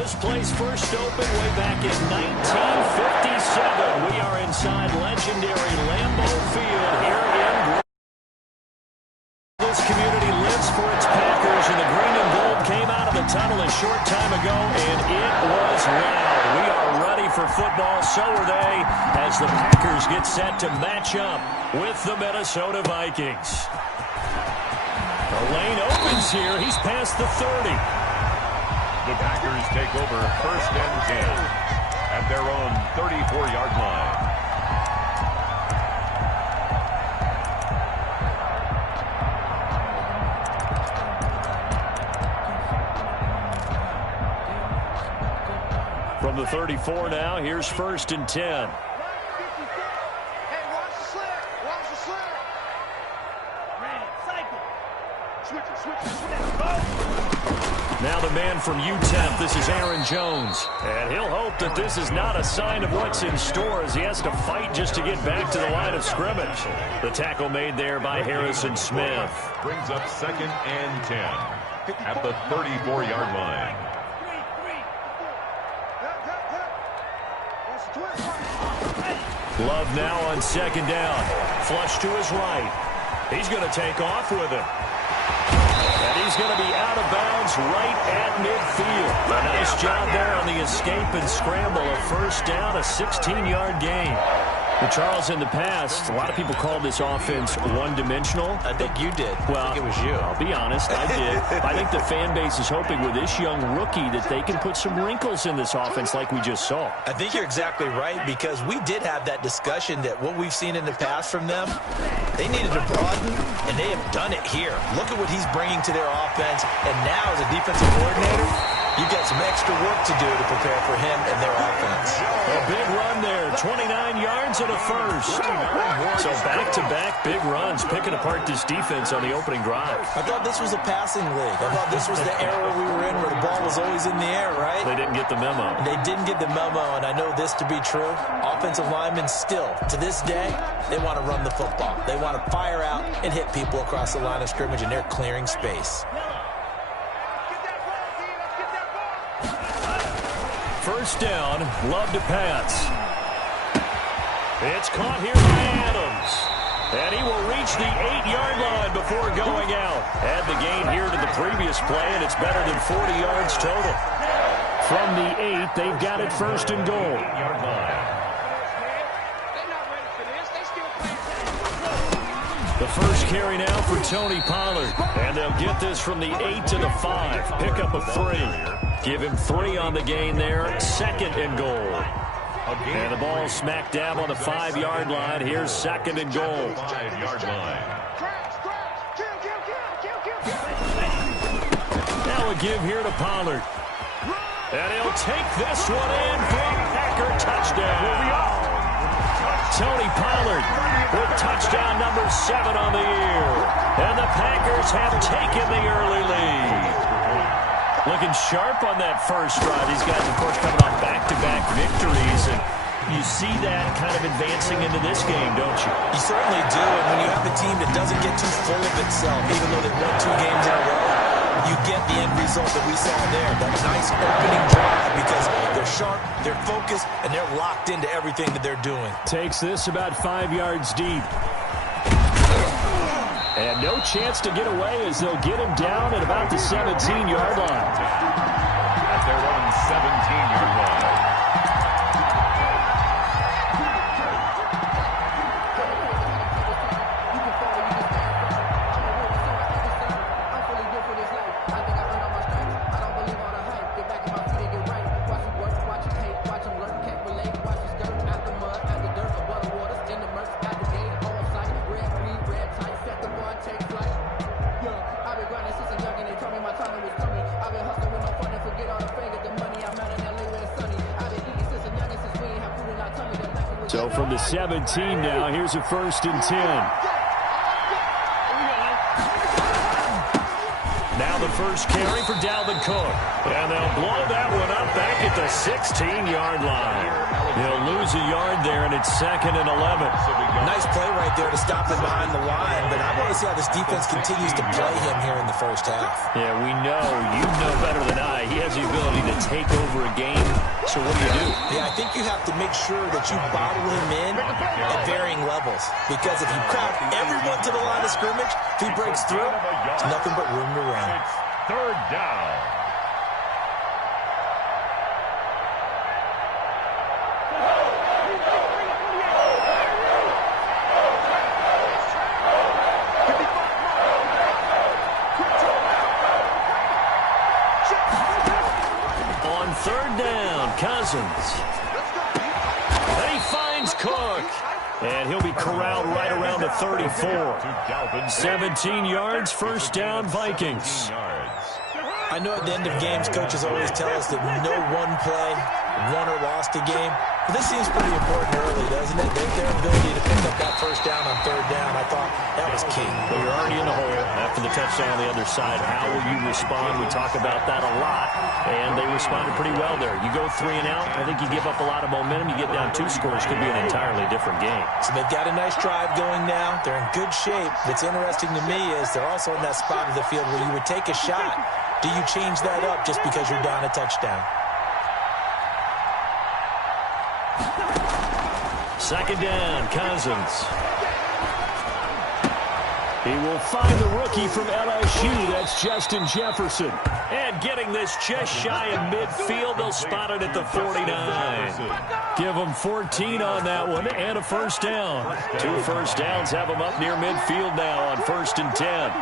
This place first opened way back in 1957. We are inside legendary Lambeau Field here in Gridiron. This community lives for its Packers, and the green and gold came out of the tunnel a short time ago, and it was loud. We are ready for football, so are they, as the Packers get set to match up with the Minnesota Vikings. The lane opens here. He's past the 30. The Packers take over 1st and 10 at their own 34-yard line. From the 34 now, here's 1st and 10. Now the man from UTEP, this is Aaron Jones. And he'll hope that this is not a sign of what's in store as he has to fight just to get back to the line of scrimmage. The tackle made there by Harrison Smith. Brings up 2nd and 10 at the 34-yard line. Love now on 2nd down. Flush to his right. He's going to take off with it. And he's going to be out of bounds right at midfield. A nice job there on the escape and scramble. A 1st down, a 16-yard gain. Well, Charles, in the past, a lot of people called this offense one-dimensional. I think you did. Well, I think it was you. I'll be honest, I did. I think the fan base is hoping with this young rookie that they can put some wrinkles in this offense like we just saw. I think you're exactly right, because we did have that discussion that what we've seen in the past from them, they needed to broaden, and they have done it here. Look at what he's bringing to their offense, and now as a defensive coordinator, you've got some extra work to do to prepare for him and their offense. A big run there, 29 yards and a 1st. So back-to-back big runs, picking apart this defense on the opening drive. I thought this was a passing league. I thought this was the era we were in where the ball was always in the air, right? They didn't get the memo. They didn't get the memo, and I know this to be true. Offensive linemen still, to this day, they want to run the football. They want to fire out and hit people across the line of scrimmage, and they're clearing space. 1st down, Love to pass. It's caught here by Adams. And he will reach the 8-yard line before going out. Add the gain here to the previous play, and it's better than 40 yards total. From the 8, they've got it 1st and goal. The first carry now for Tony Pollard. And they'll get this from the 8 to the 5. Pick up a 3. Give him 3 on the gain there. 2nd and goal. And the ball smack dab on the 5-yard line. Here's 2nd and goal. 5-yard line. Now a give here to Pollard. And he'll take this one in for a Packer touchdown. Tony Pollard with touchdown number 7 on the year. And the Packers have taken the early lead. Looking sharp on that first drive. These guys, of course, coming off back-to-back victories. And you see that kind of advancing into this game, don't you? You certainly do. And when you have a team that doesn't get too full of itself, even though they've won 2 games in a row, you get the end result that we saw there. That nice opening drive, because they're sharp, they're focused, and they're locked into everything that they're doing. Takes this about 5 yards deep. And no chance to get away as they'll get him down at about the 17-yard line. At their own 17-yard line. So from the 17 now, here's a 1st and 10. Now the first carry for Dalvin Cook. And they'll blow that one up back at the 16-yard line. He'll lose a yard there, and it's 2nd and 11. Nice play right there to stop him behind the line, but I want to see how this defense continues to play him here in the first half. Yeah, we know. You know better than I. He has the ability to take over a game. So what do? Yeah, I think you have to make sure that you bottle him in at varying levels, because if you crowd everyone to the line of scrimmage, if he breaks through, there's nothing but room to run. It's 3rd down. Cousins. And he finds Cook. And he'll be corralled right around the 34. 17 yards, first down, Vikings. I know at the end of games, coaches always tell us that no one play won or lost a game. But this seems pretty important early, doesn't it? Their ability to pick up that first down on 3rd down, I thought that was key. Well, you're already in the hole after the touchdown on the other side. How will you respond? We talk about that a lot, and they responded pretty well there. You go 3 and out, I think you give up a lot of momentum. You get down 2 scores, could be an entirely different game. So they've got a nice drive going now. They're in good shape. What's interesting to me is they're also in that spot of the field where you would take a shot. Do you change that up just because you're down a touchdown? 2nd down, Cousins. He will find the rookie from LSU. That's Justin Jefferson. And getting this just shy of midfield, they'll spot it at the 49. Give them 14 on that one and a first down. 2 first downs have them up near midfield now on 1st and 10.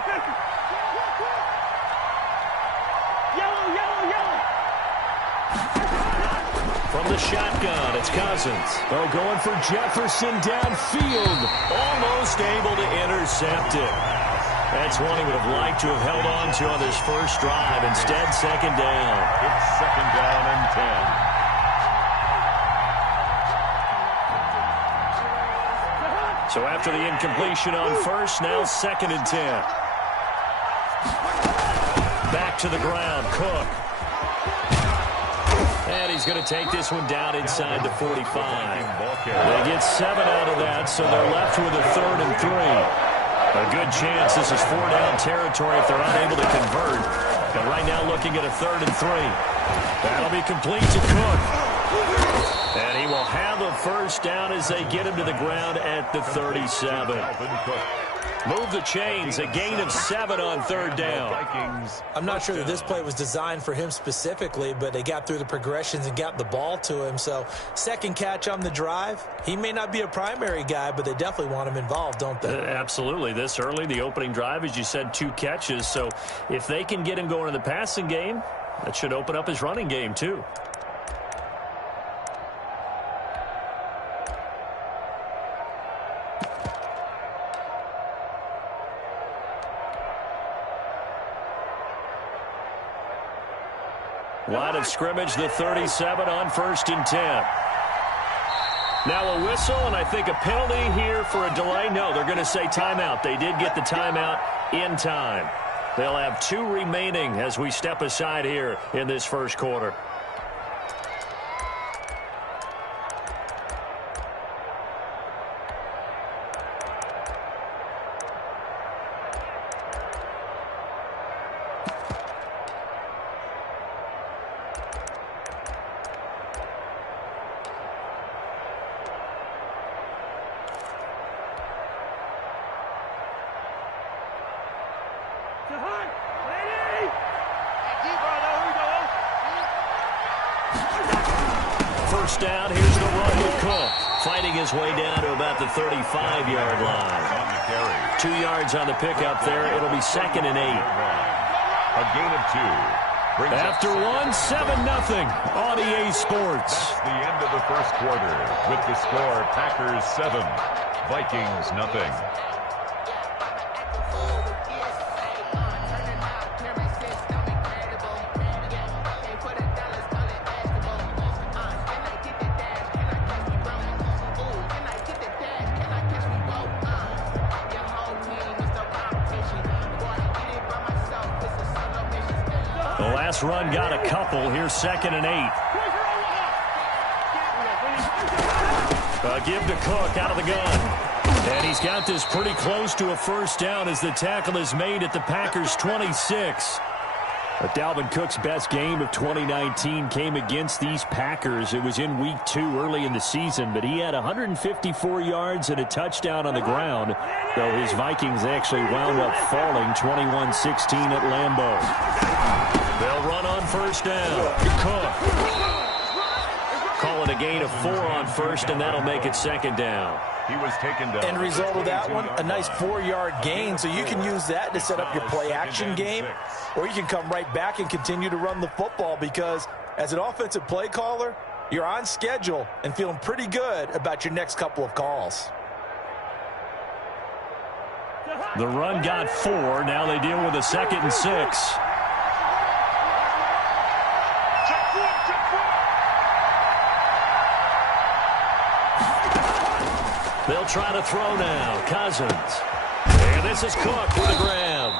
From the shotgun, it's Cousins. Oh, going for Jefferson downfield. Almost able to intercept it. That's one he would have liked to have held on to on this first drive. Instead, 2nd down. It's 2nd down and 10. So after the incompletion on first, now 2nd and 10. Back to the ground, Cook. And he's going to take this one down inside the 45. They get 7 out of that, so they're left with a 3rd and 3. A good chance this is 4-down territory if they're unable to convert. But right now looking at a 3rd and 3. That'll be complete to Cook. And he will have a first down as they get him to the ground at the 37. Move the chains, a gain of 7 on 3rd down. I'm not sure that this play was designed for him specifically, but they got through the progressions and got the ball to him. So 2nd catch on the drive. He may not be a primary guy, but they definitely want him involved, don't they? Absolutely. This early, the opening drive, as you said, 2 catches. So if they can get him going in the passing game, that should open up his running game too. Line of scrimmage, the 37 on 1st and 10. Now a whistle, and I think a penalty here for a delay. No, they're going to say timeout. They did get the timeout in time. They'll have 2 remaining as we step aside here in this first quarter. First down, here's the run with Cook. Fighting his way down to about the 35-yard line. 2 yards on the pickup there. It'll be 2nd and 8. A gain of 2. After 1, 7-0 on EA Sports. That's the end of the first quarter. With the score, Packers 7, Vikings nothing. The last run got a couple. Here's 2nd and 8. Give to Cook out of the gun. And he's got this pretty close to a first down as the tackle is made at the Packers' 26. But Dalvin Cook's best game of 2019 came against these Packers. It was in Week 2 early in the season, but he had 154 yards and a touchdown on the ground, though his Vikings actually wound up falling 21-16 at Lambeau. They'll run on first down. Cook. Call it a gain of 4 on first, and that'll make it second down. He was taken down. End result of that one, a nice 4-yard gain, so you can use that to set up your play-action game, or you can come right back and continue to run the football because as an offensive play caller, you're on schedule and feeling pretty good about your next couple of calls. The run got 4. Now they deal with a 2nd and 6. They'll try to throw now. Cousins. And this is Cook with a grab.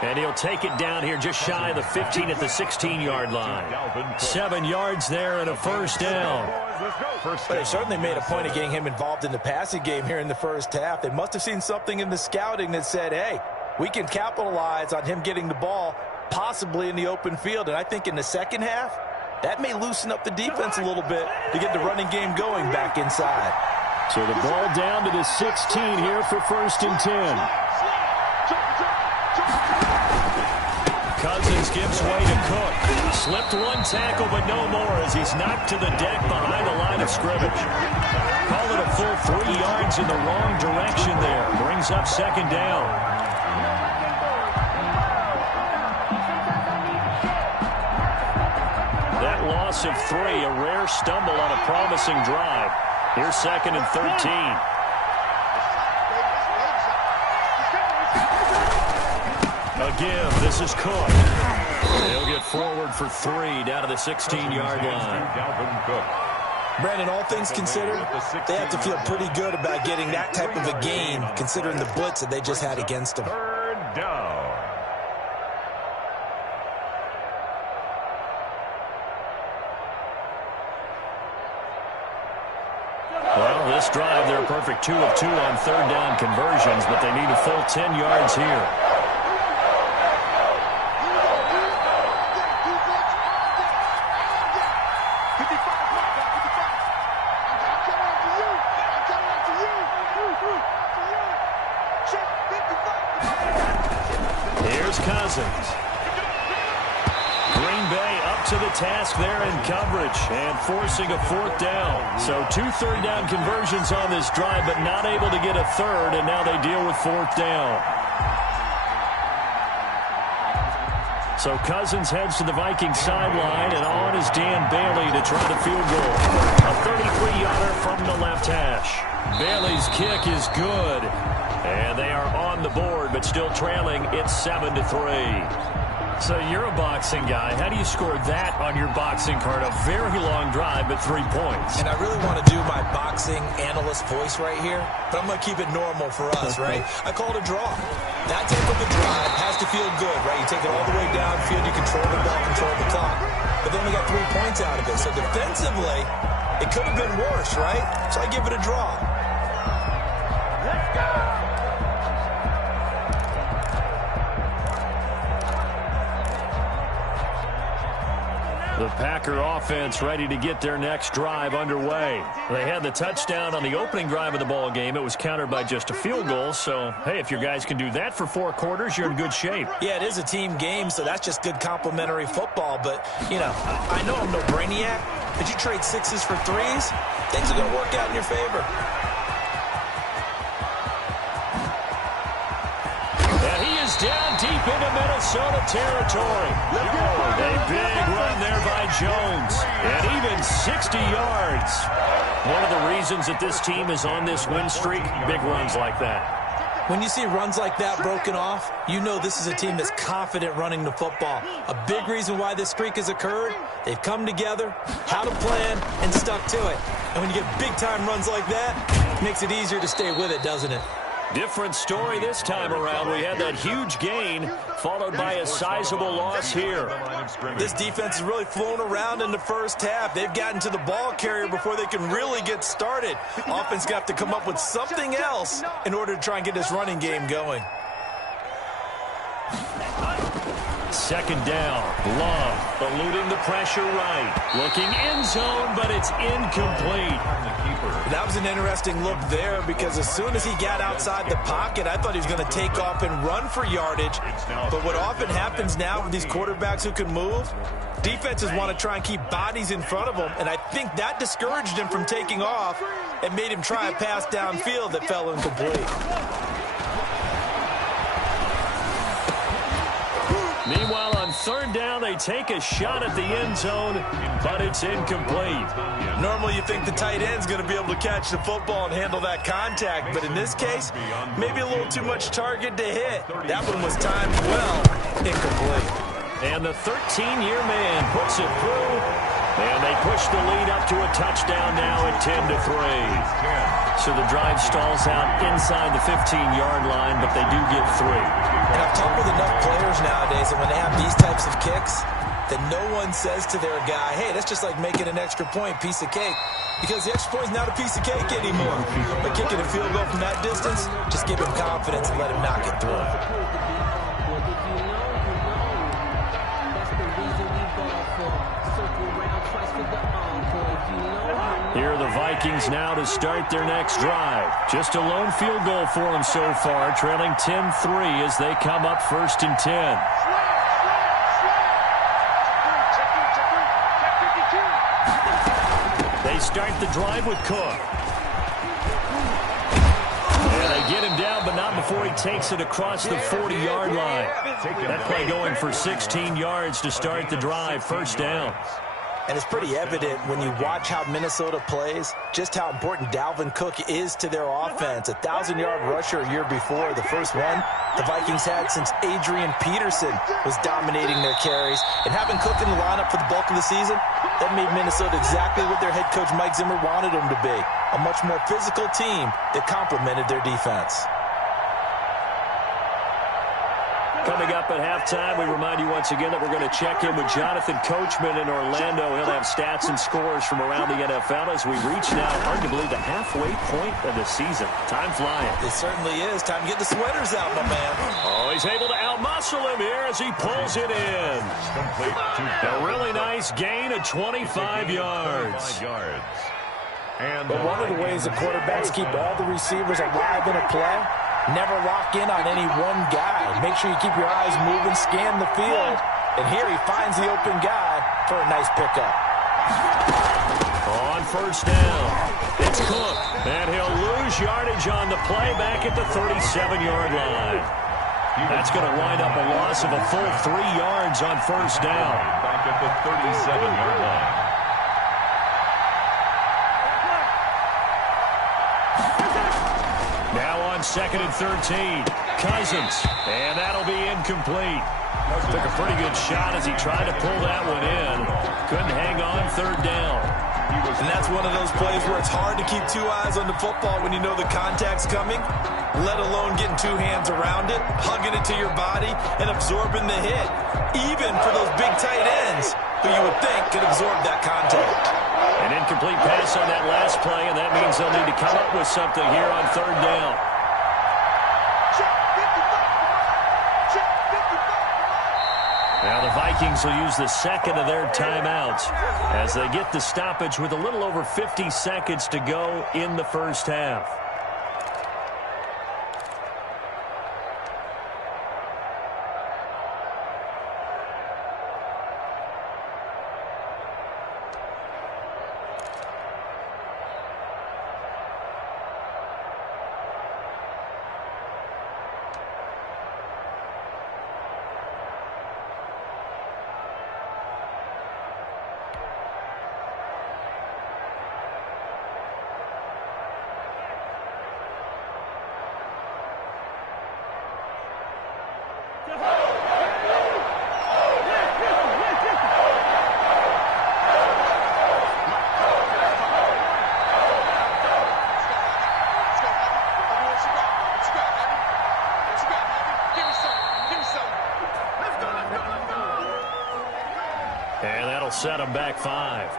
And he'll take it down here just shy of the 15 at the 16-yard line. 7 yards there and a first down. But they certainly made a point of getting him involved in the passing game here in the first half. They must have seen something in the scouting that said, hey, we can capitalize on him getting the ball possibly in the open field. And I think in the second half, that may loosen up the defense a little bit to get the running game going back inside. So the ball down to the 16 here for 1st and 10. Cousins gives way to Cook. Slipped one tackle, but no more as he's knocked to the deck behind the line of scrimmage. Call it a full 3 yards in the wrong direction there. Brings up second down. That loss of 3, a rare stumble on a promising drive. Here's 2nd and 13. A give. This is Cook. He'll get forward for 3 down to the 16-yard line. Brandon, all things considered, they have to feel pretty good about getting that type of a gain considering the blitz that they just had against them. 3rd down. Well, this drive, they're a perfect 2 of 2 on 3rd down conversions, but they need a full 10 yards here. Here's Cousins. Green Bay up to the task there in coverage and forcing a 4th down. So 2 3rd down conversions on this drive, but not able to get a 3rd, and now they deal with 4th down. So Cousins heads to the Vikings sideline, and on is Dan Bailey to try the field goal. A 33-yarder from the left hash. Bailey's kick is good, and they are on the board, but still trailing. It's 7-3. So you're a boxing guy. How do you score that on your boxing card? A very long drive, but 3 points. And I really want to do my boxing analyst voice right here, but I'm going to keep it normal for us, right? I call it a draw. That type of a drive has to feel good, right? You take it all the way downfield, you control the ball, control the clock. But then we got 3 points out of it. So defensively, it could have been worse, right? So I give it a draw. Let's go! The Packer offense ready to get their next drive underway. They had the touchdown on the opening drive of the ball game. It was countered by just a field goal. So, hey, if your guys can do that for 4 quarters, you're in good shape. Yeah, it is a team game, so that's just good complimentary football. But, you know, I know I'm no brainiac, but you trade 6s for 3s, things are going to work out in your favor. And he is down deep into Minnesota territory. A big run there by Jones. And even 60 yards. One of the reasons that this team is on this win streak, big runs like that. When you see runs like that broken off, you know this is a team that's confident running the football. A big reason why this streak has occurred, they've come together, had a plan, and stuck to it. And when you get big-time runs like that, it makes it easier to stay with it, doesn't it? Different story this time around. We had that huge gain followed by a sizable loss here. This defense is really flown around in the first half. They've gotten to the ball carrier before they can really get started. Offense got to come up with something else in order to try and get this running game going. Second down. Love eluding the pressure right. Looking end zone, but it's incomplete. That was an interesting look there because as soon as he got outside the pocket, I thought he was going to take off and run for yardage. But what often happens now with these quarterbacks who can move, defenses want to try and keep bodies in front of them, and I think that discouraged him from taking off and made him try a pass downfield that fell incomplete. Meanwhile, on third down, they take a shot at the end zone, but it's incomplete. Normally, you think the tight end's going to be able to catch the football and handle that contact, but in this case, maybe a little too much target to hit. That one was timed well, incomplete. And the 13-year man puts it through, and they push the lead up to a touchdown now at 10-3. So the drive stalls out inside the 15-yard line, but they do get 3. And I've talked with enough players nowadays, and when they have these types of kicks, that no one says to their guy, hey, that's just like making an extra point, piece of cake. Because the extra point is not a piece of cake anymore. But kicking a field goal from that distance, just give him confidence and let him knock it through. Here are the Vikings now to start their next drive. Just a lone field goal for them so far, trailing 10-3 as they come up 1st and 10. They start the drive with Cook. And they get him down, but not before he takes it across the 40-yard line. That play going for 16 yards to start the drive, 1st down. And it's pretty evident when you watch how Minnesota plays, just how important Dalvin Cook is to their offense. 1,000-yard rusher a year before, the first one the Vikings had since Adrian Peterson was dominating their carries. And having Cook in the lineup for the bulk of the season, that made Minnesota exactly what their head coach Mike Zimmer wanted them to be. A much more physical team that complemented their defense. Coming up at halftime, we remind you once again that we're going to check in with Jonathan Coachman in Orlando. He'll have stats and scores from around the NFL as we reach now arguably the halfway point of the season. Time flying. It certainly is. Time to get the sweaters out, my man. Oh, he's able to outmuscle him here as he pulls it in. A really nice gain of 25 yards. But one of the ways the quarterbacks keep all the receivers alive in a play, never lock in on any one guy. Make sure you keep your eyes moving, scan the field. And here he finds the open guy for a nice pickup. On 1st down, it's Cook. And he'll lose yardage on the play back at the 37-yard line. That's going to wind up a loss of a full 3 yards on 1st down. Back at the 37-yard line. Now on 2nd and 13, Cousins, and that'll be incomplete. Took a pretty good shot as he tried to pull that one in. Couldn't hang on 3rd down. And that's one of those plays where it's hard to keep 2 eyes on the football when you know the contact's coming, let alone getting 2 hands around it, hugging it to your body, and absorbing the hit, even for those big tight ends who you would think could absorb that contact. An incomplete pass on that last play, and that means they'll need to come up with something here on 3rd down. Now the Vikings will use the second of their timeouts as they get the stoppage with a little over 50 seconds to go in the first half. set them back 5.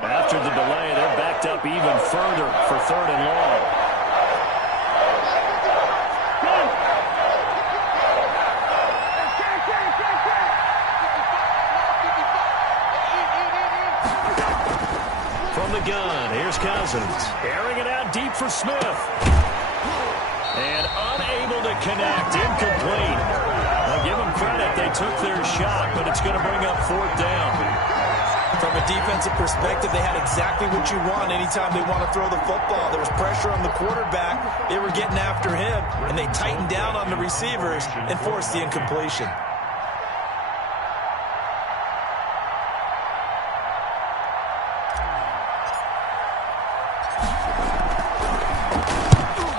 After the delay, they're backed up even further for 3rd and long. From the gun, here's Cousins. Airing it out deep for Smith. And unable to connect. Incomplete. I'll give them credit. They took their shot, but it's going to bring up 4th down. From a defensive perspective, they had exactly what you want anytime they want to throw the football. There was pressure on the quarterback. They were getting after him, and they tightened down on the receivers and forced the incompletion.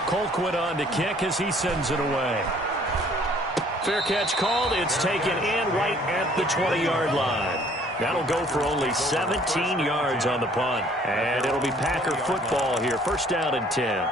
Colquitt on to kick as he sends it away. Fair catch called. It's taken in right at the 20-yard line. That'll go for only 17 yards on the punt. And it'll be Packer football here. 1st down and 10.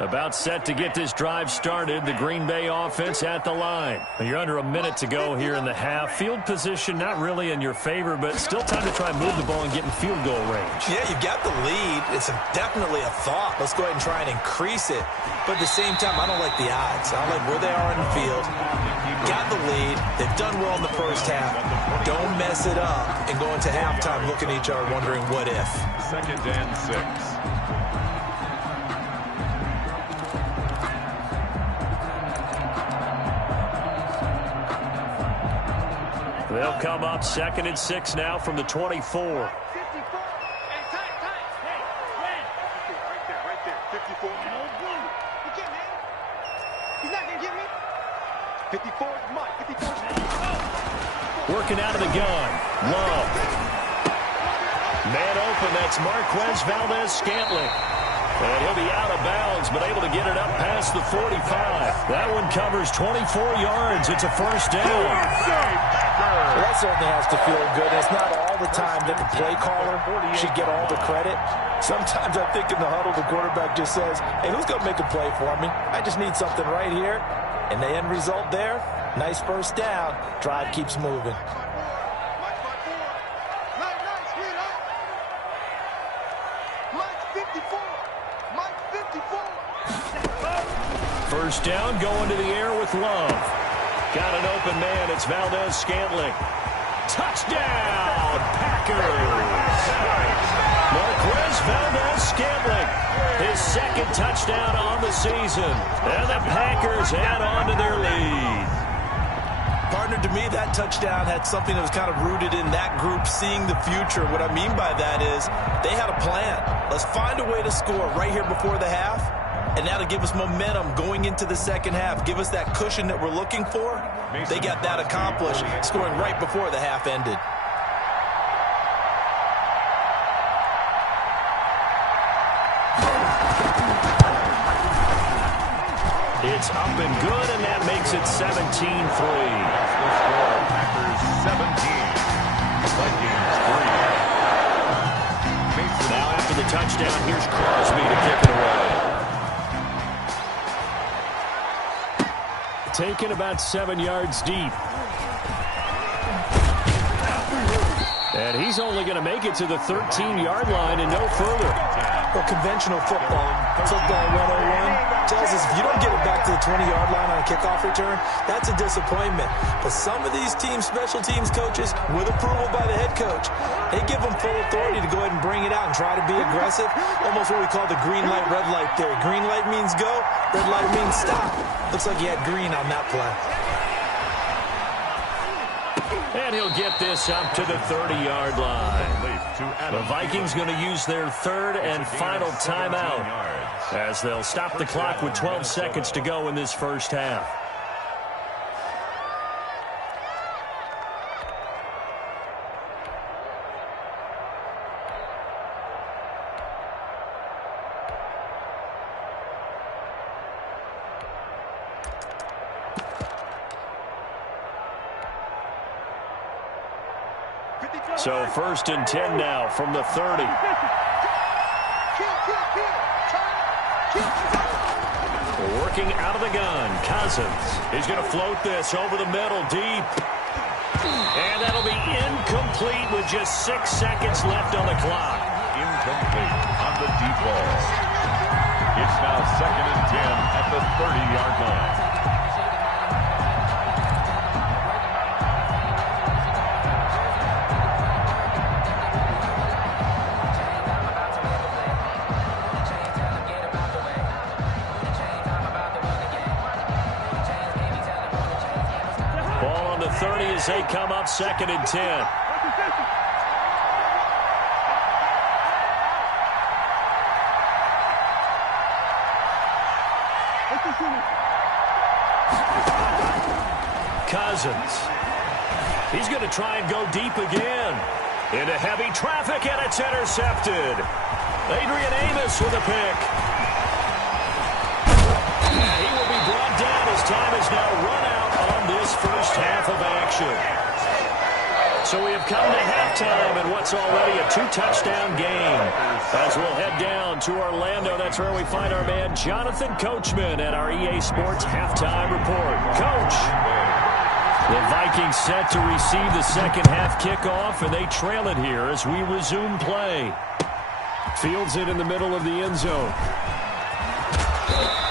About set to get this drive started. The Green Bay offense at the line. You're under a minute to go here in the half. Field position not really in your favor, but still time to try and move the ball and get in field goal range. Yeah, you've got the lead. It's definitely a thought. Let's go ahead and try and increase it. But at the same time, I don't like the odds. I don't like where they are in the field. Got the lead. They've done well in the first half. Don't mess it up and go into halftime looking at each other wondering what if. 2nd and 6. They'll come up 2nd and 6 now from the 24. 54. Hey, tight. Hey, right there. 54. No blue. You get me? He's not going to get me? 54 is Mike. 54 is Working out of the gun. Love. Man open. That's Marquez Valdez-Scantling. And he'll be out of bounds, but able to get it up past the 45. That one covers 24 yards. It's a 1st down. Well, that certainly has to feel good. It's not all the time that the play caller should get all the credit. Sometimes I think in the huddle, the quarterback just says, hey, who's going to make a play for me? I just need something right here. And the end result there, nice 1st down. Drive keeps moving. First down, going to the air with Love. Got an open man. It's Valdez-Scantling. Touchdown, Packers! Marquez Valdez-Scantling, his 2nd touchdown on the season. And the Packers add on to their lead. Partner, to me, that touchdown had something that was kind of rooted in that group seeing the future. What I mean by that is they had a plan. Let's find a way to score right here before the half. And that'll give us momentum going into the 2nd half. Give us that cushion that we're looking for. They got that accomplished, scoring right before the half ended. It's up and good, and that makes it 17-3. Packers 17. Vikings 3. Now after the touchdown, here's Crosby to kick it away. Taken about 7 yards deep. And he's only going to make it to the 13-yard line and no further. Well, conventional football 101, tells us if you don't get it back to the 20-yard line on a kickoff return, that's a disappointment. But some of these teams, special teams coaches, with approval by the head coach, they give them full authority to go ahead and bring it out and try to be aggressive. Almost what we call the green light, red light theory. Green light means go, red light means stop. Looks like he had green on that play. And he'll get this up to the 30-yard line. The Vikings going to use their 3rd and final timeout as they'll stop the clock with 12 seconds to go in this first half. So 1st and 10 now from the 30. Working out of the gun, Cousins. He's going to float this over the middle, deep. And that'll be incomplete with just 6 seconds left on the clock. Incomplete on the deep ball. It's now 2nd and 10 at the 30-yard line. Ball on the 30 as they come up 2nd and 10. Cousins. He's going to try and go deep again. Into heavy traffic, and it's intercepted. Adrian Amos with a pick. He will be brought down as time is now run out on this first half of action. So we have come to halftime in what's already a 2-touchdown game. As we'll head down to Orlando, that's where we find our man Jonathan Coachman at our EA Sports Halftime Report. Coach, the Vikings set to receive the second half kickoff, and they trail it here as we resume play. Fields it in the middle of the end zone.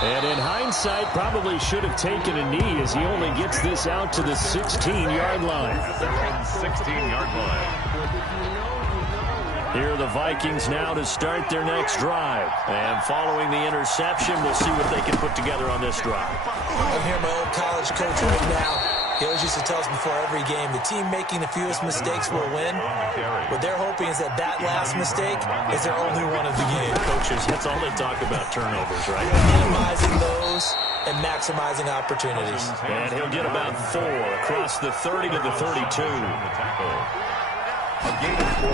And in hindsight, probably should have taken a knee as he only gets this out to the 16-yard line. 16-yard line. Here are the Vikings now to start their next drive. And following the interception, we'll see what they can put together on this drive. I'm here, my old college coach right now. He always used to tell us before every game, the team making the fewest mistakes will win. What they're hoping is that last mistake is their only one of the game. Coaches, that's all they talk about, turnovers, right? Minimizing those and maximizing opportunities. And he'll get about 4 across the 30 to the 32. A gain of 4.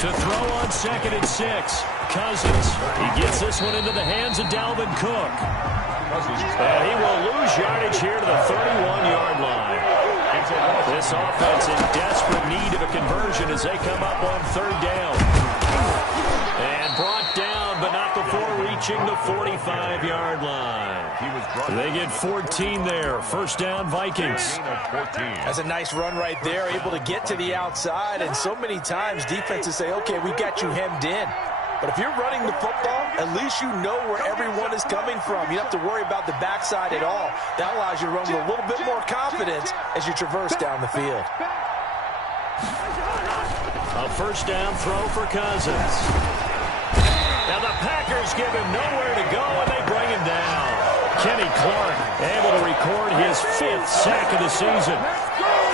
To throw on 2nd and 6. Cousins. He gets this one into the hands of Dalvin Cook. And he will lose yardage here to the 31-yard line. This offense in desperate need of a conversion as they come up on 3rd down. And brought down, but not before reaching the 45-yard line. They get 14 there. 1st down, Vikings. That's a nice run right there, able to get to the outside. And so many times defenses say, okay, we got you hemmed in. But if you're running the football, at least you know where everyone is coming from. You don't have to worry about the backside at all. That allows you to run with a little bit more confidence as you traverse down the field. A 1st down throw for Cousins. Now the Packers give him nowhere to go, and they bring him down. Kenny Clark able to record his 5th sack of the season.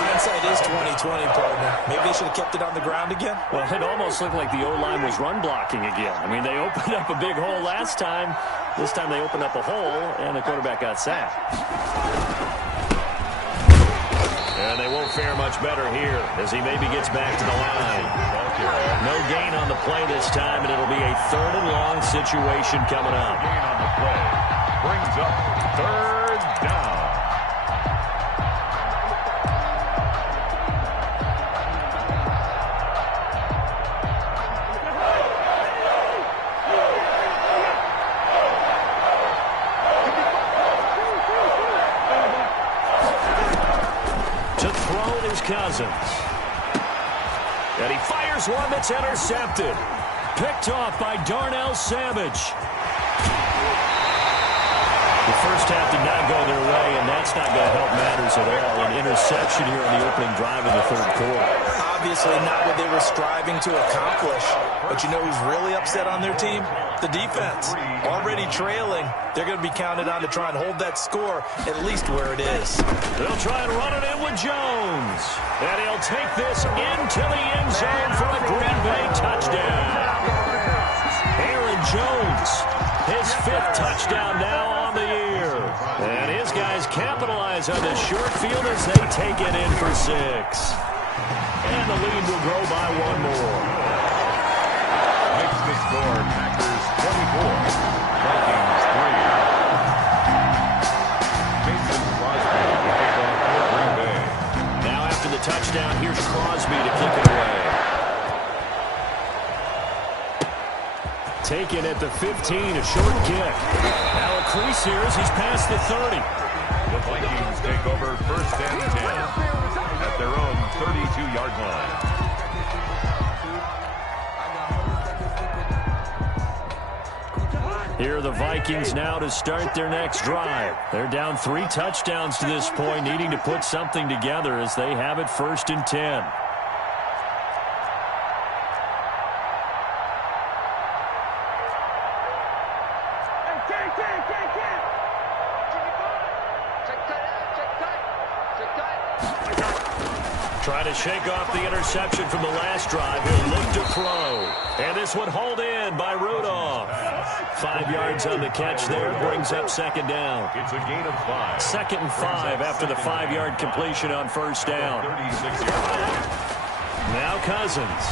Hindsight is 20/20, partner. Maybe they should have kept it on the ground again. Well, it almost looked like the O-line was run blocking again. I mean, they opened up a big hole last time. This time they opened up a hole, and the quarterback got sacked. And they won't fare much better here as he maybe gets back to the line. No gain on the play this time, and it'll be a 3rd and long situation coming up. Gain on the play. Brings up 3rd down. Cousins. And he fires one that's intercepted. Picked off by Darnell Savage. The first half did not go their way, and that's not going to help matters at all. An interception here on the opening drive of the 3rd quarter. Obviously not what they were striving to accomplish. But you know who's really upset on their team? The defense. Already trailing. They're going to be counted on to try and hold that score at least where it is. They'll try and run it in with Jones. And he'll take this into the end zone for a Green Bay touchdown. Aaron Jones, his 5th touchdown now on the year. And his guys capitalize on this short field as they take it in for 6. And the lead will grow by 1 more. Makes the score Packers 24, Vikings 3. Mason Crosby will kick off for Green Bay. Now after the touchdown. Here's Crosby to kick it away. Taken at the 15, a short kick. Now a crease here as he's past the 30. The Vikings take over first and 10 at their own 32-yard line. Here are the Vikings now to start their next drive. They're down 3 touchdowns to this point, needing to put something together as they have it first and 10. Trying to shake off the interception from the last drive. He'll look to throw. And this one hauled in by Rudolph. 5 yards on the catch there. Brings up second down. It's a gain of 5. Second and 5 after the 5-yard completion on first down. 36-yard line. Now Cousins.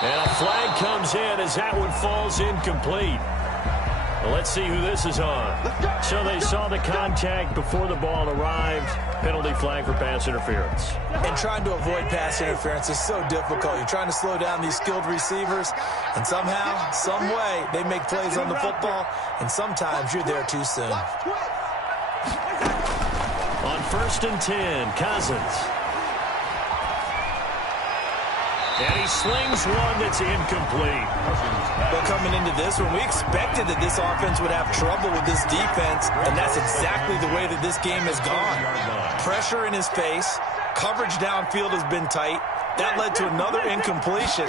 And a flag comes in as that one falls incomplete. Well, let's see who this is on. So they saw the contact before the ball arrived. Penalty flag for pass interference. And trying to avoid pass interference is so difficult. You're trying to slow down these skilled receivers, and somehow, some way, they make plays on the football, and sometimes you're there too soon. On first and 10, Cousins. And he slings one that's incomplete. But coming into this one, we expected that this offense would have trouble with this defense, and that's exactly the way that this game has gone. Pressure in his face, coverage downfield has been tight. That led to another incompletion.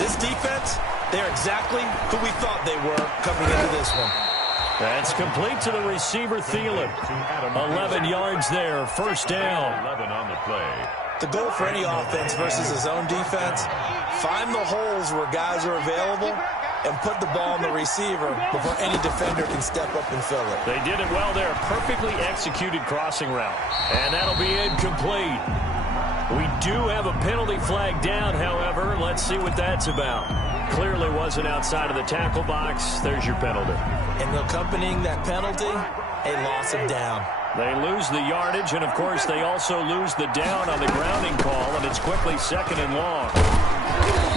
This defense, they're exactly who we thought they were coming into this one. That's complete to the receiver, Thielen. 11 yards there, first down. 11 on the play. The goal for any offense versus his own defense, find the holes where guys are available and put the ball on the receiver before any defender can step up and fill it. They did it well there. Perfectly executed crossing route. And that'll be incomplete. We do have a penalty flag down, however. Let's see what that's about. Clearly wasn't outside of the tackle box. There's your penalty. And accompanying that penalty, a loss of down. They lose the yardage, and, of course, they also lose the down on the grounding call, and it's quickly second and long.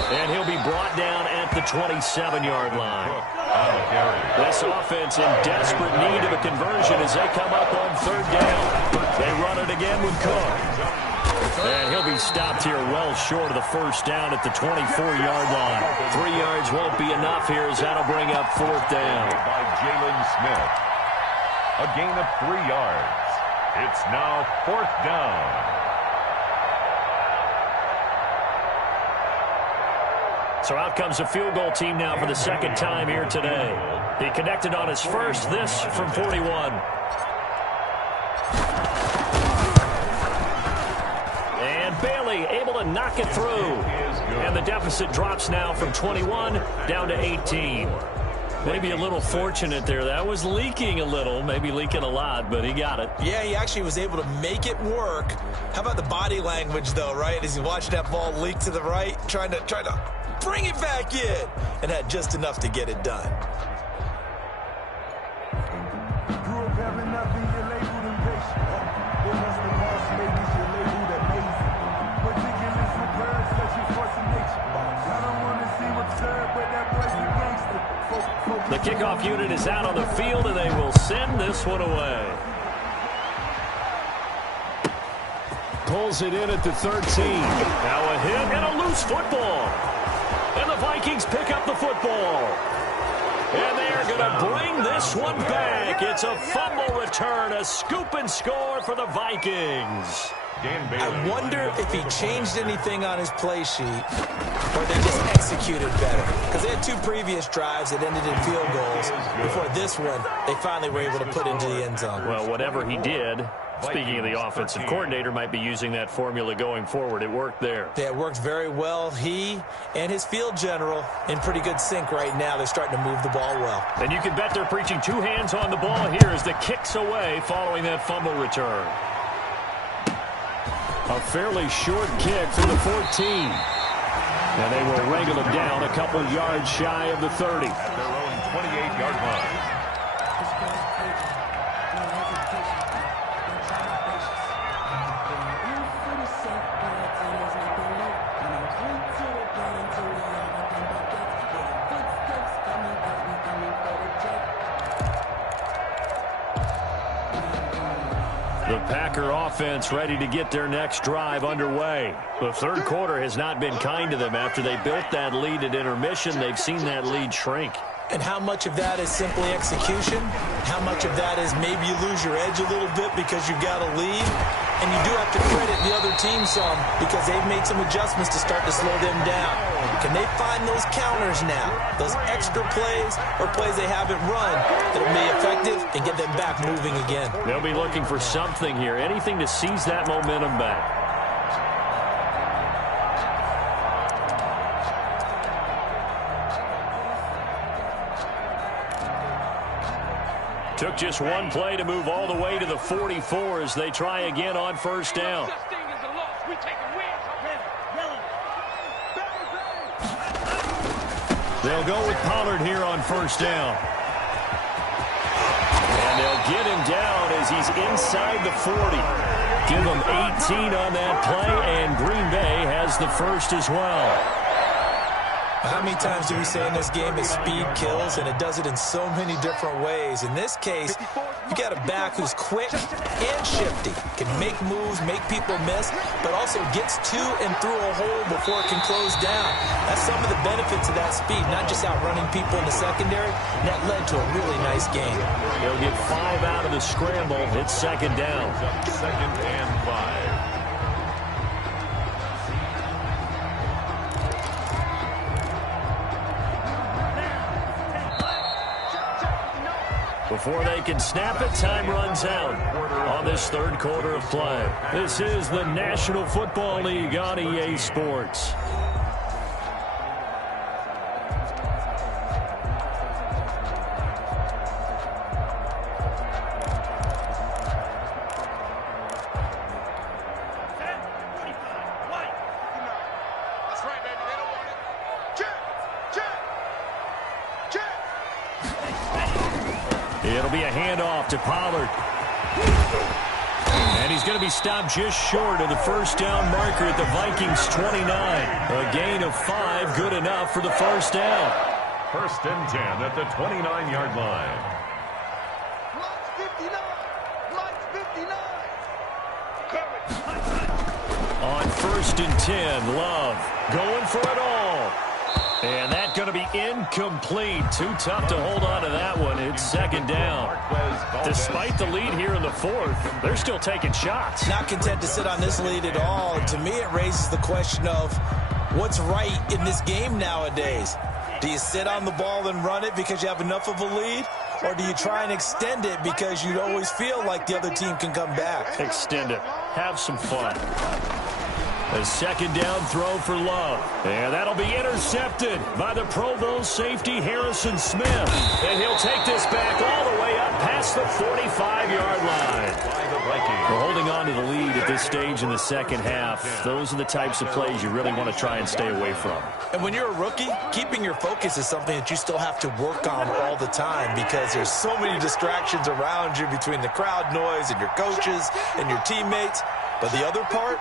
And he'll be brought down at the 27-yard line. This offense in desperate need of a conversion as they come up on third down. They run it again with Cook. And he'll be stopped here well short of the first down at the 24-yard line. 3 yards won't be enough here as that'll bring up fourth down. By Jalen Smith. A gain of 3 yards. It's now fourth down. So out comes the field goal team now for the second time here today. He connected on his first, this from 41. And Bailey able to knock it through. And the deficit drops now from 21 down to 18. Maybe a little fortunate there. That was leaking a little, maybe leaking a lot, but he got it. Yeah, he actually was able to make it work. How about the body language, though, right? As he watched that ball leak to the right, trying to bring it back in, and had just enough to get it done. The kickoff unit is out on the field, and they will send this one away. Pulls it in at the 13. Now a hit and a loose football. And the Vikings pick up the football. And they are going to bring this one back. It's a fumble return, a scoop and score for the Vikings. I wonder if he changed anything on his play sheet or they just executed better. Because they had 2 previous drives that ended in field goals. Before this one, they finally were able to put into the end zone. Well, whatever he did, speaking of the offensive coordinator, might be using that formula going forward. It worked there. Yeah, it worked very well. He and his field general in pretty good sync right now. They're starting to move the ball well. And you can bet they're preaching 2 hands on the ball here as the kick's away following that fumble return. A fairly short kick from the 14. And they will wrangle him down a couple yards shy of the 30. At their own 28-yard line. The Packer offense ready to get their next drive underway. The third quarter has not been kind to them. After they built that lead at intermission, they've seen that lead shrink. And how much of that is simply execution? How much of that is maybe you lose your edge a little bit because you've got a lead? And you do have to credit the other team some because they've made some adjustments to start to slow them down. Can they find those counters now, those extra plays or plays they haven't run that will be effective and get them back moving again? They'll be looking for something here, anything to seize that momentum back. Took just one play to move all the way to the 44 as they try again on first down. They'll go with Pollard here on first down. And they'll get him down as he's inside the 40. Give him 18 on that play, and Green Bay has the first as well. How many times do we say in this game that speed kills, and it does it in so many different ways? In this case, you got a back who's quick and shifty, can make moves, make people miss, but also gets to and through a hole before it can close down. That's some of the benefits of that speed, not just outrunning people in the secondary. And that led to a really nice game. They'll get 5 out of the scramble. It's second down. Second and 5. Before they can snap it, time runs out on this third quarter of play. This is the National Football League on EA Sports. It'll be a handoff to Pollard. And he's going to be stopped just short of the first down marker at the Vikings' 29. A gain of 5, good enough for the first down. First and 10 at the 29-yard line. On first and 10, Love going for it all. And that's going to be incomplete. Too tough to hold on to that one. It's second down. Despite the lead here in the fourth, they're still taking shots. Not content to sit on this lead at all. And to me, it raises the question of what's right in this game nowadays. Do you sit on the ball and run it because you have enough of a lead? Or do you try and extend it because you always feel like the other team can come back? Extend it. Have some fun. A second down throw for Love. And that'll be intercepted by the Pro Bowl safety Harrison Smith. And he'll take this back all the way up past the 45-yard line. We're holding on to the lead at this stage in the second half. Those are the types of plays you really want to try and stay away from. And when you're a rookie, keeping your focus is something that you still have to work on all the time because there's so many distractions around you between the crowd noise and your coaches and your teammates. But the other part,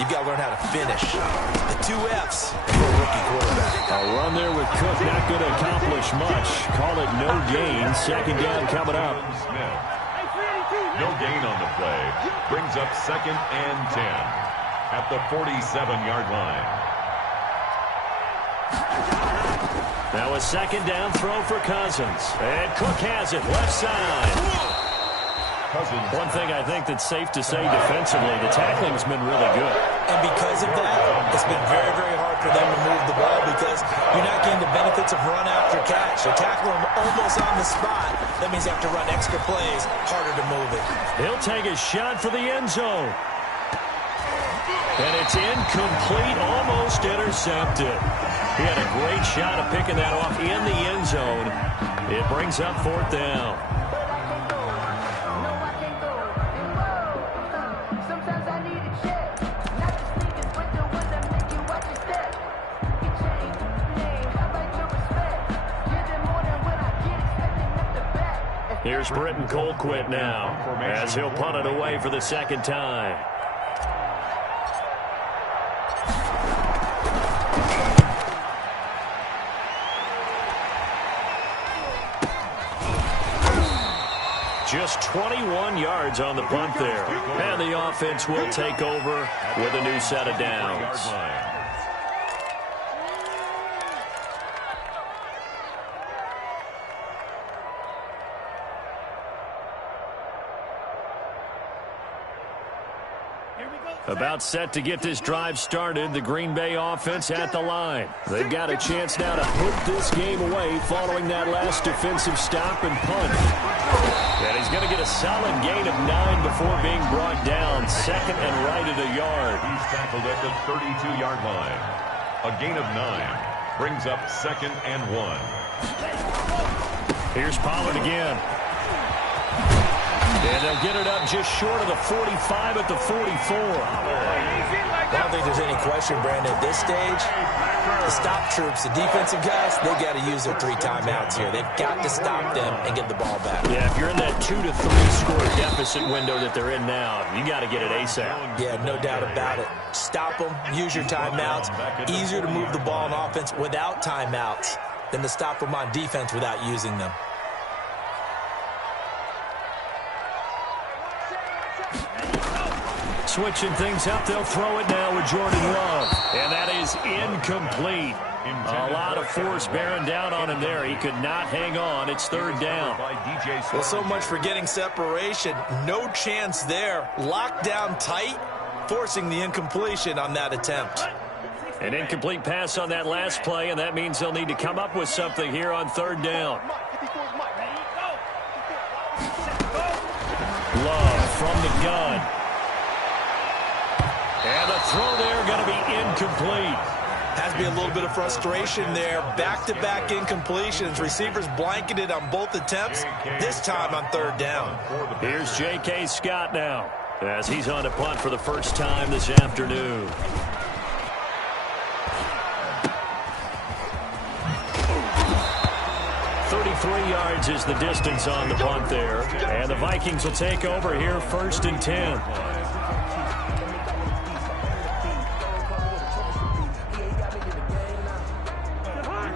you've got to learn how to finish. The 2 F's for a rookie quarterback. A run there with Cook, not going to accomplish much. Call it no gain. Second down coming up. No gain on the play. Brings up second and 10 at the 47-yard line. Now a second down throw for Cousins. And Cook has it left side. One thing I think that's safe to say defensively, the tackling's been really good. And because of that, it's been very, very hard for them to move the ball because you're not getting the benefits of run after catch. They tackle them almost on the spot. That means you have to run extra plays, harder to move it. He'll take a shot for the end zone. And it's incomplete, almost intercepted. He had a great shot of picking that off in the end zone. It brings up fourth down. Here's Britton Colquitt now as he'll punt it away for the second time. Just 21 yards on the punt there. And the offense will take over with a new set of downs. About set to get this drive started, the Green Bay offense at the line. They've got a chance now to put this game away following that last defensive stop and punt. And he's going to get a solid gain of 9 before being brought down. Second and right at a yard. He's tackled at the 32-yard line. A gain of 9 brings up second and 1. Here's Pollard again. And they'll get it up just short of the 45 at the 44. I don't think there's any question, Brandon, at this stage, the stop troops, the defensive guys, they've got to use their 3 timeouts here. They've got to stop them and get the ball back. Yeah, if you're in that 2 to 3 score deficit window that they're in now, you got to get it ASAP. Yeah, no doubt about it. Stop them, use your timeouts. Easier to move the ball on offense without timeouts than to stop them on defense without using them. Switching things up, they'll throw it now with Jordan Love. And that is incomplete. A lot of force bearing down on him there. He could not hang on. It's third down. Well, so much for getting separation. No chance there. Locked down tight, forcing the incompletion on that attempt. An incomplete pass on that last play, and that means they'll need to come up with something here on third down. Love from the gun. And the throw there going to be incomplete. Has to be a little bit of frustration there. Back-to-back incompletions. Receivers blanketed on both attempts, this time on third down. Here's J.K. Scott now, as he's on to punt for the first time this afternoon. Yards is the distance on the punt there. And the Vikings will take over here first and 10.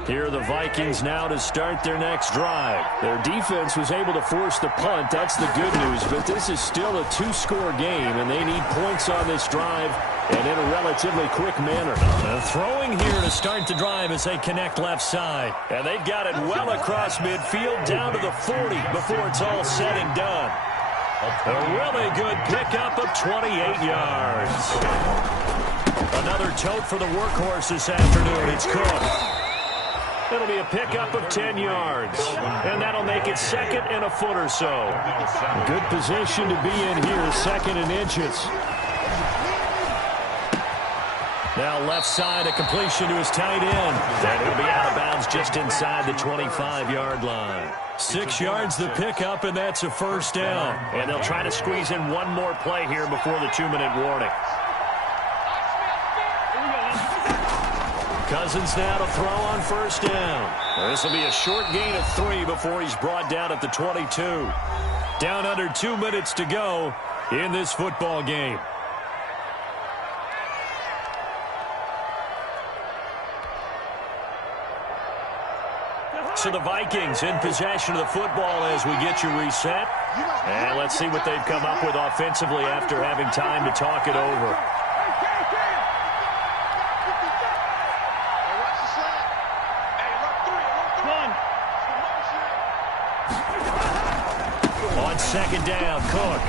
Here are the Vikings now to start their next drive. Their defense was able to force the punt. That's the good news. But this is still a 2-score game, and they need points on this drive and in a relatively quick manner. Throwing here to start the drive as they connect left side. And they've got it well across midfield down to the 40 before it's all said and done. A really good pickup of 28 yards. Another tote for the workhorse this afternoon. It's Cook. It'll be a pickup of 10 yards. And that'll make it second and a foot or so. Good position to be in here, second and inches. Now left side, a completion to his tight end. And he'll be out of bounds just inside the 25-yard line. 6 yards the pickup, and that's a first down. And they'll try to squeeze in one more play here before the 2-minute warning. Cousins now to throw on first down. This will be a short gain of 3 before he's brought down at the 22. Down under 2 minutes to go in this football game. So the Vikings in possession of the football as we get you reset. And let's see what they've come up with offensively after having time to talk it over. On second down, Cook.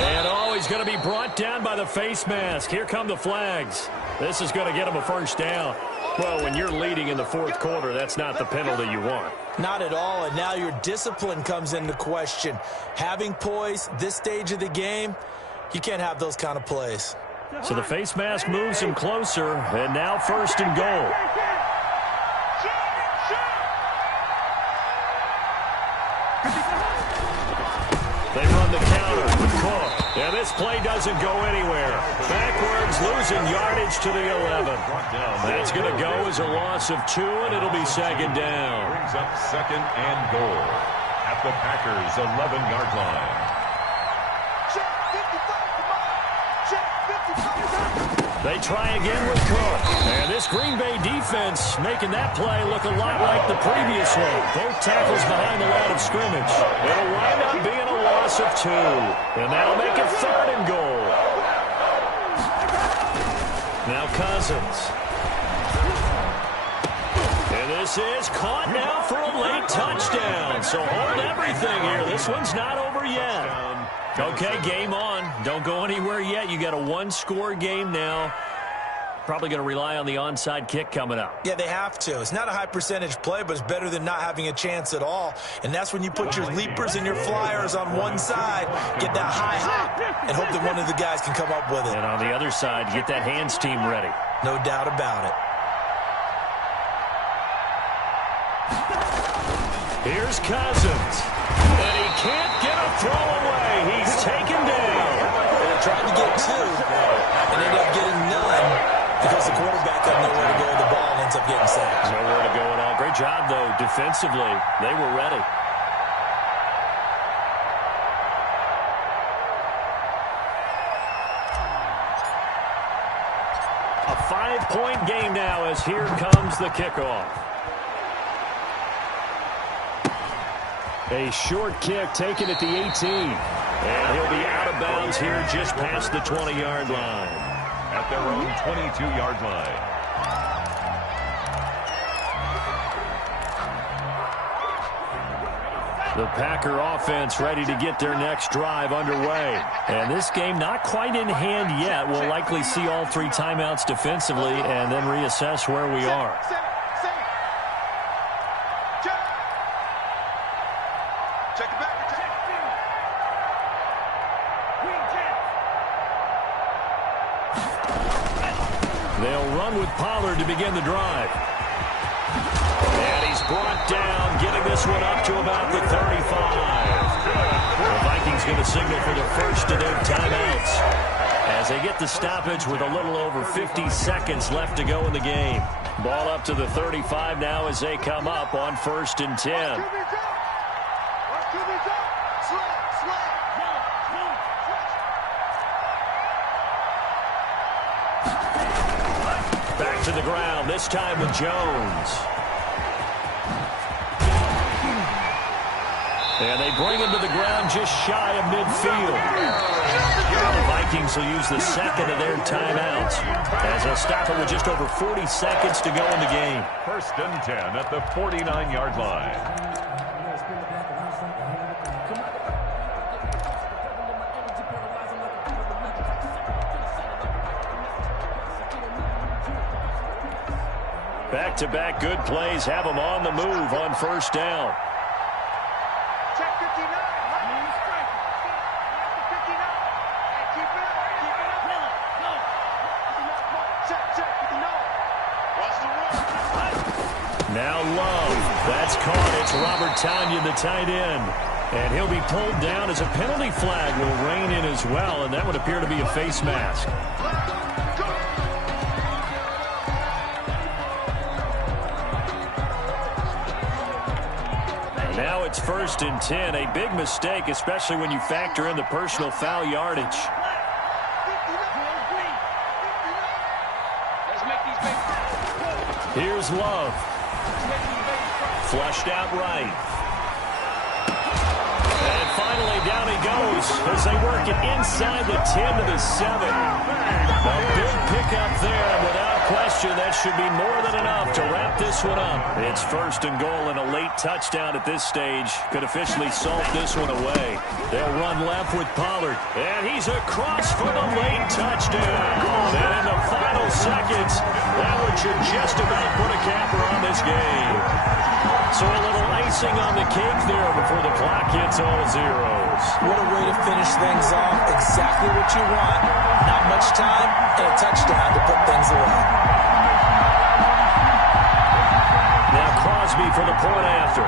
And he's going to be brought down by the face mask. Here come the flags. This is going to get him a first down. Well, when you're leading in the fourth quarter, that's not the penalty you want. Not at all, and now your discipline comes into question. Having poise this stage of the game, you can't have those kind of plays. So the face mask moves him closer, and now first and goal. They run the counter with Cook. And this play doesn't go anywhere. Backwards, losing yardage to the 11. That's going to go as a loss of 2, and it'll be second down. Brings up second and goal at the Packers' 11-yard line. They try again with Cook. And this Green Bay defense making that play look a lot like the previous one. Both tackles behind the line of scrimmage. It'll wind up being a loss of 2. And that'll make it 3rd and goal. Now Cousins. And this is caught now for a late touchdown. So hold everything here. This one's not over yet. Okay, game on. Don't go anywhere yet. You got a 1-score game now. Probably going to rely on the onside kick coming up. Yeah, they have to. It's not a high percentage play, but it's better than not having a chance at all. And that's when you put your leapers and your flyers on one side, get that high hop, and hope that one of the guys can come up with it. And on the other side, get that hands team ready. No doubt about it. Here's Cousins. And he can't get a throw away. He's taken down. They tried to get 2 and ended up getting none because the quarterback had nowhere to go. The ball ends up getting sacked. Nowhere to go at all. Great job, though, defensively. They were ready. A 5-point game now as here comes the kickoff. A short kick taken at the 18. And he'll be out of bounds here just past the 20-yard line. At their own 22-yard line. The Packer offense ready to get their next drive underway. And this game not quite in hand yet. We'll likely see all 3 timeouts defensively and then reassess where we are. They'll run with Pollard to begin the drive. And he's brought down, getting this one up to about the 35. The Vikings going to signal for the first of their timeouts as they get the stoppage with a little over 50 seconds left to go in the game. Ball up to the 35 now as they come up on 1st and 10. Back to the ground, this time with Jones. And they bring him to the ground just shy of midfield. The Vikings will use the second of their timeouts as they'll stop it with just over 40 seconds to go in the game. 1st and 10 at the 49-yard line. Back-to-back good plays have them on the move on 1st down. Check 59. Keep it up. Check 59. Watch the run. Now Love. That's caught. It's Robert Tonyan, the tight end. And he'll be pulled down as a penalty flag will rein in as well, and that would appear to be a face mask. Now it's 1st and 10. A big mistake, especially when you factor in the personal foul yardage. Here's Love. Flushed out right. And finally down he goes as they work it inside the 10 to the 7. A big pickup there. Without question, that should be more than enough to wrap this one up. It's 1st and goal and a late touchdown at this stage could officially salt this one away. They'll run left with Pollard. And he's across for the late touchdown. And in the final seconds, that one should just about put a capper on this game. So a little icing on the cake there before the clock hits all zeros. What a way to finish things off. Exactly what you want. Not much time and a touchdown to put things away. Now Crosby for the point after.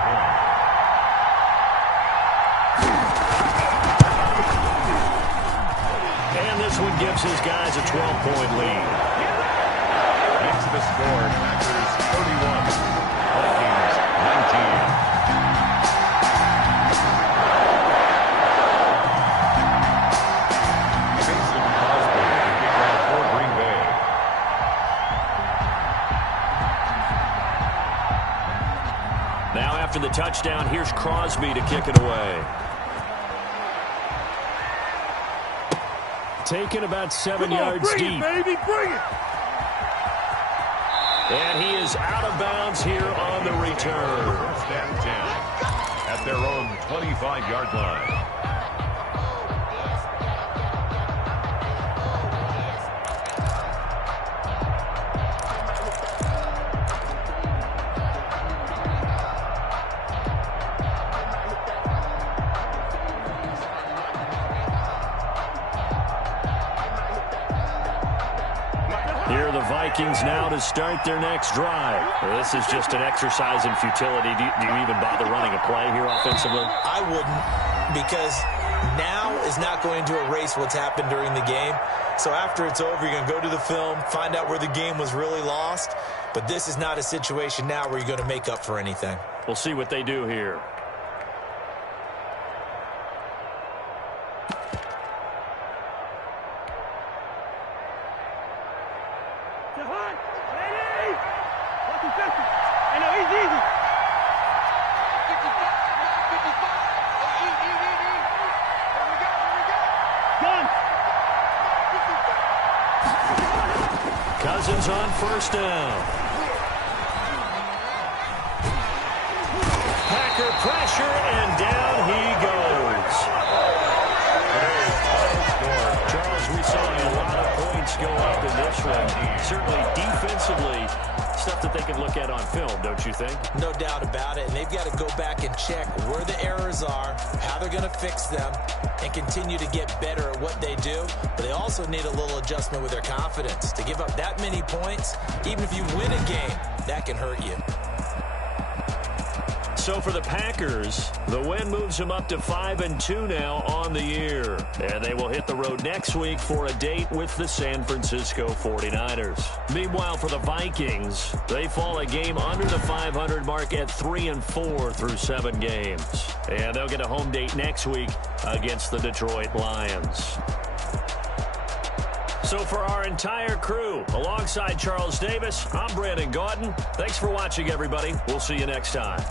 And this one gives his guys a 12-point lead. Makes the score. Packers 31. Vikings 19. Now after the touchdown, here's Crosby to kick it away. taken about 7 yards deep. Baby, bring it! And he is out of bounds here on the return. First and 10 at their own 25-yard line. Here are the Vikings now to start their next drive. This is just an exercise in futility. Do you even bother running a play here offensively? I wouldn't, because now is not going to erase what's happened during the game. So after it's over, you're going to go to the film, find out where the game was really lost. But this is not a situation now where you're going to make up for anything. We'll see what they do here. Cousins on first down. Packer pressure, and down he goes. Charles, we saw a lot of points go up in this one. Certainly defensively, stuff that they can look at on film, don't you think? No doubt about it. And they've got to go back and check where the errors are, how they're going to fix them, and continue to get better at what they do. But they also need a little adjustment with their confidence. To give up that many points, even if you win a game, that can hurt you. So for the Packers, the win moves them up to 5-2 now on the year. And they will hit the road next week for a date with the San Francisco 49ers. Meanwhile, for the Vikings, they fall a game under the 500 mark at 3-4 through 7 games. And they'll get a home date next week against the Detroit Lions. So for our entire crew, alongside Charles Davis, I'm Brandon Gaudin. Thanks for watching, everybody. We'll see you next time.